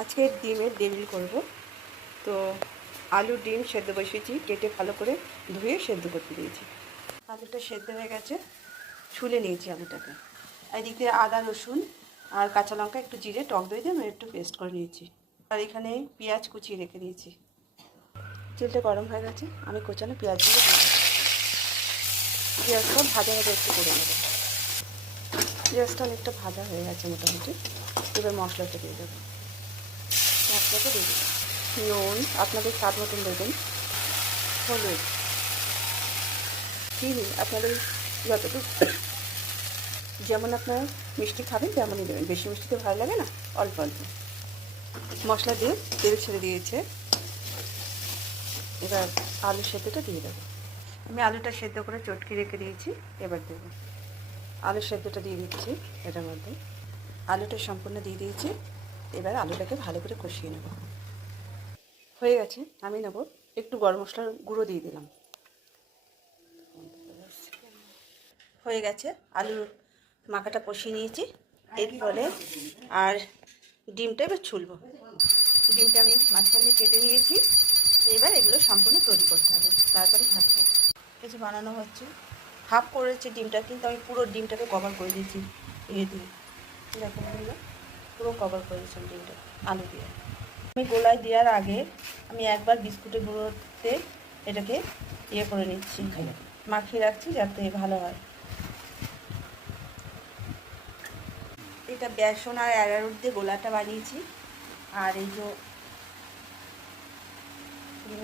আজকে ডিমের ডেভিল করব। তো আলু ডিম সেদ্ধ বসিয়েছি, কেটে ভালো করে ধুয়ে সেদ্ধ করতে দিয়েছি। আলুটা সেদ্ধ হয়ে গেছে, ছুলে নিয়েছি আলুটাকে। এদিক দিয়ে আদা রসুন আর কাঁচা লঙ্কা একটু জিরে টক দই দিয়ে আমি একটু পেস্ট করে নিয়েছি। আর এখানে পেঁয়াজ কুচিয়ে রেখে দিয়েছি। তেলটা গরম হয়ে গেছে, আমি কোচানো পেঁয়াজগুলো দিয়ে দেবো। পেঁয়াজটা ভাজা ভাজা একটু করে নেব। পেঁয়াজটা অনেকটা ভাজা হয়ে গেছে মোটামুটি। এবার মশলাটা দিয়ে দেবো। মশলাটা দিয়ে দেবো, নুন আপনাদের স্বাদ মতন দেবেন, হলুদ, চিনি আপনাদের যতটুকু, যেমন আপনারা মিষ্টি খাবেন তেমনই দেবেন। বেশি মিষ্টিতে ভালো লাগে না, অল্প অল্প। মশলা দিয়ে তেল ছেড়ে দিয়েছে, এবার আলু সেদ্ধটা দিয়ে দেবো। আমি আলুটা সেদ্ধ করে চটকে রেখে দিয়েছি, এবার দেবো। আলু সেদ্ধটা দিয়ে দিচ্ছি এটার মধ্যে। আলুটা সম্পূর্ণ দিয়ে দিয়েছি, এবার আলুটাকে ভালো করে কষিয়ে নেব। হয়ে গেছে, আমি নেব একটু গরম মশলার গুঁড়ো দিয়ে দিলাম। হয়ে গেছে, আলুর মাখাটা কষিয়ে নিয়েছি। এর ফলে আর ডিমটা এবার ছুলবো। ডিমটা আমি মাঝখানে কেটে নিয়েছি। এবার এগুলো সম্পূর্ণ তৈরি করতে হবে, তারপরে থাকবে। কিছু বানানো হচ্ছে, হাফ করেছি ডিমটা, কিন্তু আমি পুরো ডিমটাকে কভার করে দিয়েছি দিয়ে দেখো বন্ধুরা, পুরো কভার করে দিয়েছি ডিমটা আলু দিয়ে। আমি গোলায় দেওয়ার আগে আমি একবার বিস্কুটের গুঁড়োতে এটাকে ইয়ে করে নিচ্ছি, মাখিয়ে রাখছি যাতে ভালো হয়। এটা বেসন আর অ্যারারুট দিয়ে গোলাটা বানিয়েছি। আর এই যে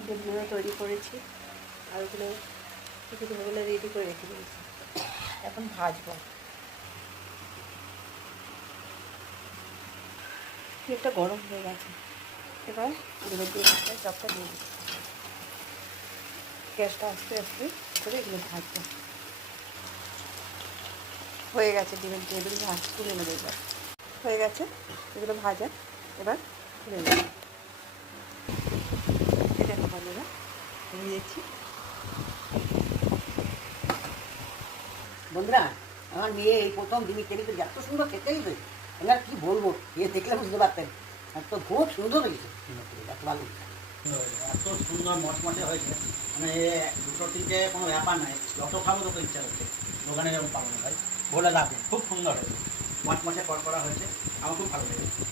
ডিমগুলো তৈরি করেছি, আর ওগুলো কিছু ডিমগুলো রেডি করে রেখে দিয়েছি, এখন ভাজবো। তেলটা গরম হয়ে গেছে, এবার এগুলো দিয়ে চপটা দিয়ে দিচ্ছি। গ্যাসটা আস্তে আস্তে করে এগুলো ভাজবো। হয়ে গেছে, ডিমের এগুলো তুলে নেবো। এবার হয়ে গেছে এগুলো ভাজা, এবার তুলে নেব। এটা বন্ধুরা দিয়ে দিচ্ছি। বন্ধুরা, আমার মেয়ে এই প্রথম ডিমের টেবিল এত সুন্দর খেতে গেছে, এবার কি বলবো, এ দেখলে বুঝতে পারতেন। তো খুব সুন্দর হয়েছে, এত ভালো, এত সুন্দর মচমচে হয়েছে। মানে দুটো তিনটে কোনো ব্যাপার নাই, যত খাবো তত ইচ্ছা হচ্ছে। দোকানে যেমন পাবো না ভাই, বলে লাভ নেই, খুব সুন্দর হয়েছে, মচমচে করা হয়েছে, আমার খুব ভালো লেগেছে।